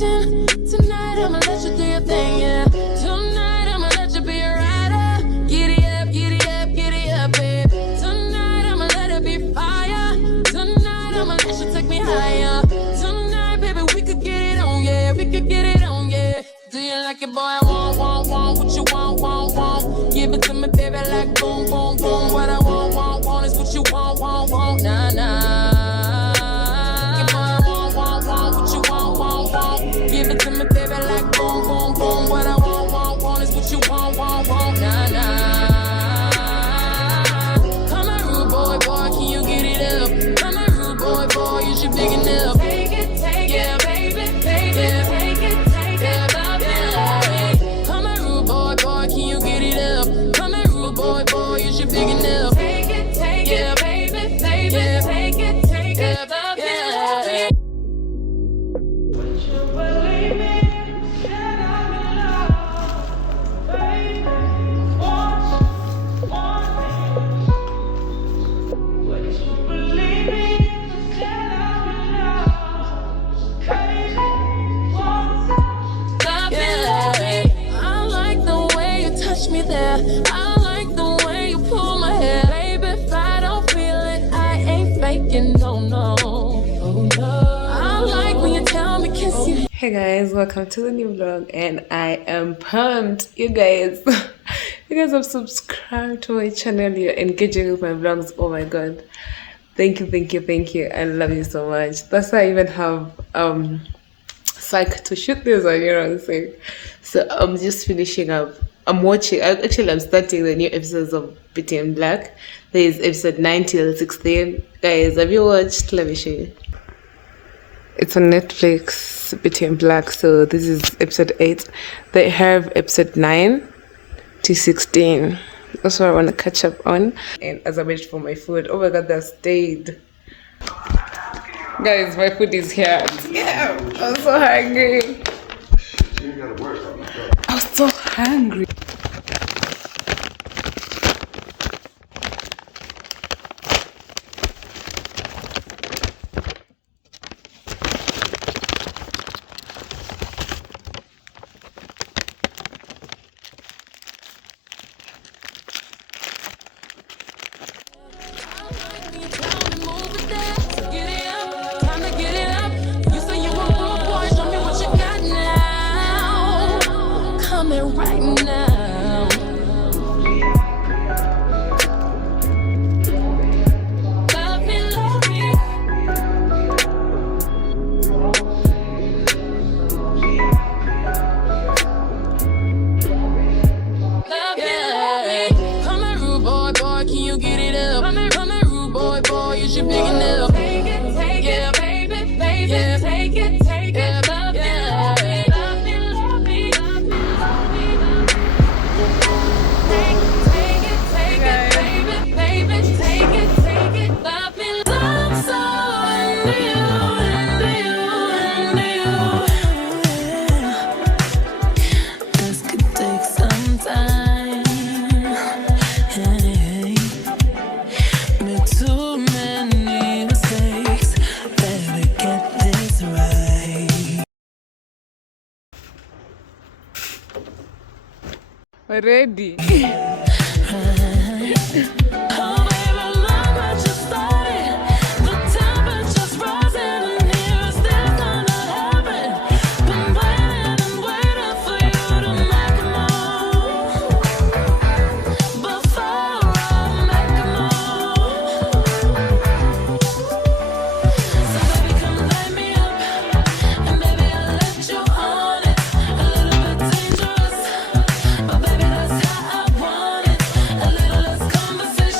waiting. Tonight I'ma let you do your thing, yeah. Tonight I'ma let you be a rider. Giddy up, giddy up, giddy up, babe. Tonight I'ma let it be fire. Tonight I'ma let you take me higher. Tonight, baby, we could get it on, yeah. We could get it on, yeah. Do you like it, boy? Want, what you want. Give it to me, baby, like boom, boom, boom. What I want is what you want, nah, nah. What you want. Give it to me, baby, like boom, boom, boom. What I want is what you want, nah, nah. Come on, rude boy, can you get it up? Come on, rude boy, you should big enough. Take it, yeah, baby, take it, yeah, love it. Come on, rude boy, can you get it up? Come on, rude boy, you should big enough. Take it, yeah, baby, take it, yeah, love it. I like the way you pull my hair. Baby, if I don't feel it, I ain't faking, no. Oh, no. I like when you tell me, kiss you. Hey guys, welcome to the new vlog, and I am pumped. You guys have subscribed to my channel. You're engaging with my vlogs. Oh my god, thank you. I love you so much. That's why I even have psych to shoot this on, you know what I'm saying? So I'm just finishing up. I'm starting the new episodes of Beauty in Black. There is episode 9 till 16. Guys, have you watched? Let me show you. It's on Netflix, Beauty in Black. So this is episode 8. They have episode 9 to 16. That's what I want to catch up on. And as I wait for my food, oh my god, that stayed. Guys, my food is here. Yeah, I'm so hungry. I was so hungry. Right now, love me, love me. Come on, rude boy, can you get it up? Come on, rude boy, you should big enough. Take it, yeah, baby, yeah, take it, yeah, love me. Ready. Conversation.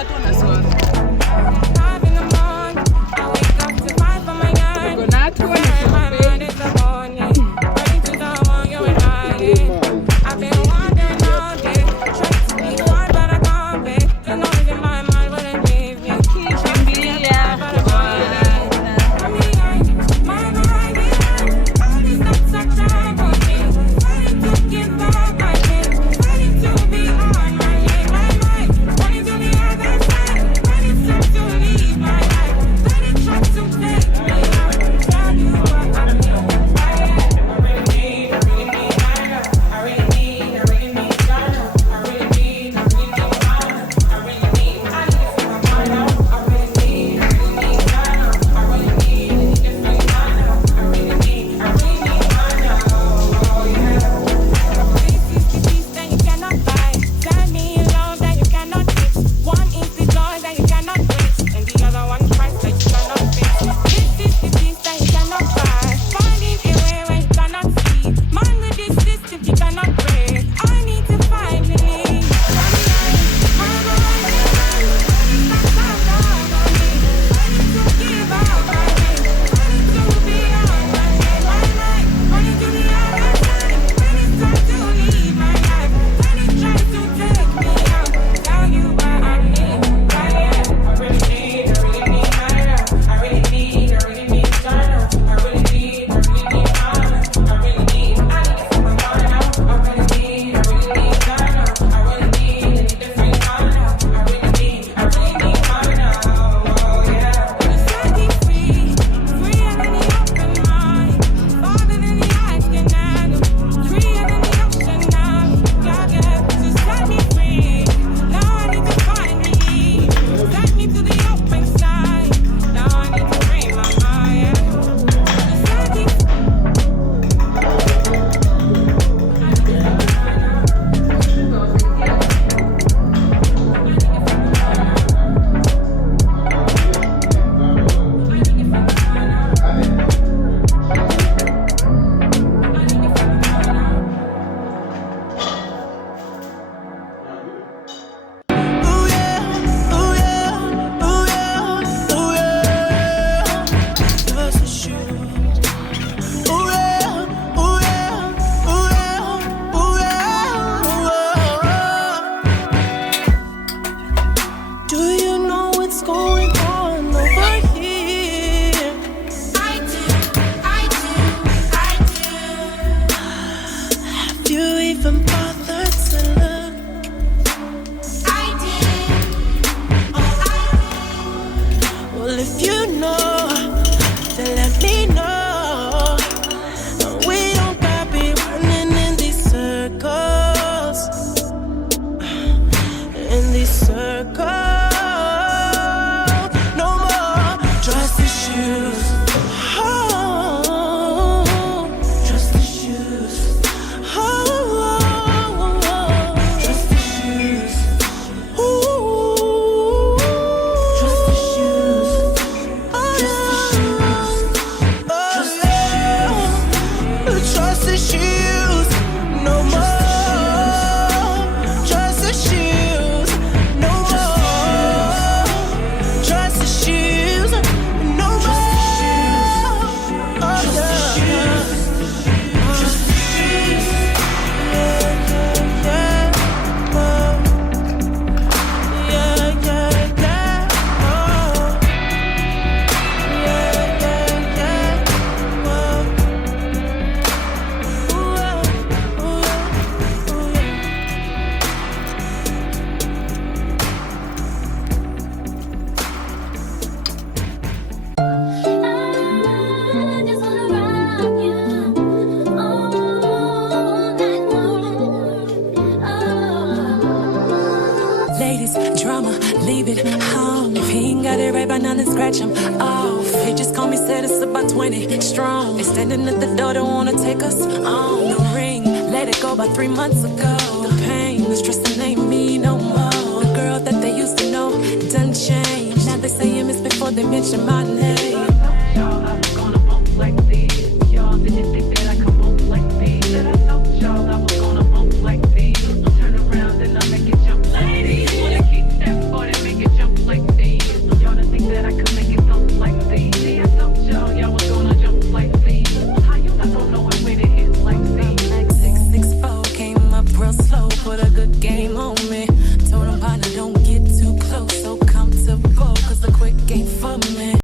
Watu wanaswali. Kuna watu wanaswali. Scratch him off. He just called me, said it's about 20 strong. They standing at the door, don't wanna take us on. The ring, let it go about 3 months ago. The pain, the stress, that ain't me no more. The girl that they used to know done changed. Now they say you miss before they mention my name.